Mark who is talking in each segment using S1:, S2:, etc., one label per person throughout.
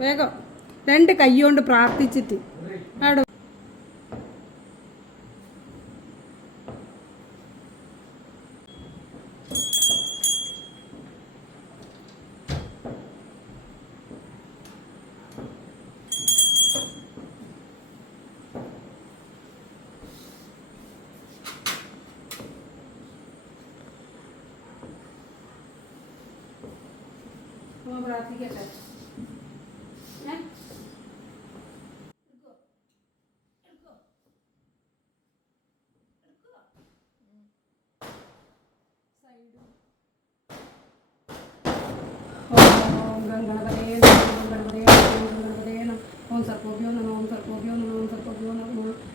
S1: വേഗം. രണ്ട് കൈ കൊണ്ട് പ്രാർത്ഥിച്ചിട്ട്. ആടോ. तुम्हें बढ़ाती क्या कर ओम सर्पोभ्यो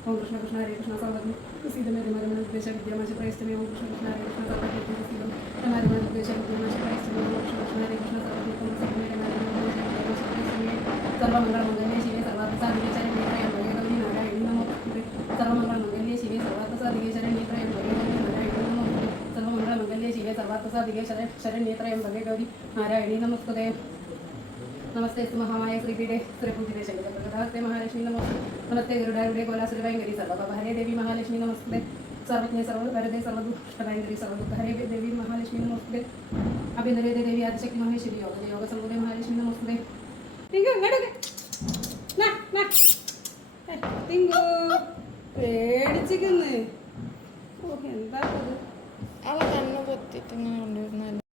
S1: ओम कृष्ण कृष्ण, हरे कृष्ण सर्वज्ञ सीधे मेरे मन में उद्देश्य विद्यमान प्रयस्त में ओम कृष्ण कृष्ण, हरे कृष्ण सर्वज्ञ सीधे हमारे मन उद्देश्य विद्यमान प्रयस्त सर्व मंगळ मंगल्य शिवे सर्वातसा मंगल्य शिवे सर्वातसा दिगेचरण नेत्रयं भगवती नारायण नमो नारायणी नमस्कृते नमस्ते महामाय महालक्ष्मी नमस्ते। महालक्ष्मी नमस्ते सर्वज्ञ महालक्ष्मी नमस्ते देवी आदिशक्ति महालक्ष्मी नमस्ते തിങ്കു ഇങ്ങോട്ട് തിങ്കു. ഓ എന്താ
S2: അവ കണ്ണു പൊത്തിട്ട് ഇങ്ങനെ കൊണ്ടുവരുന്നല്ലോ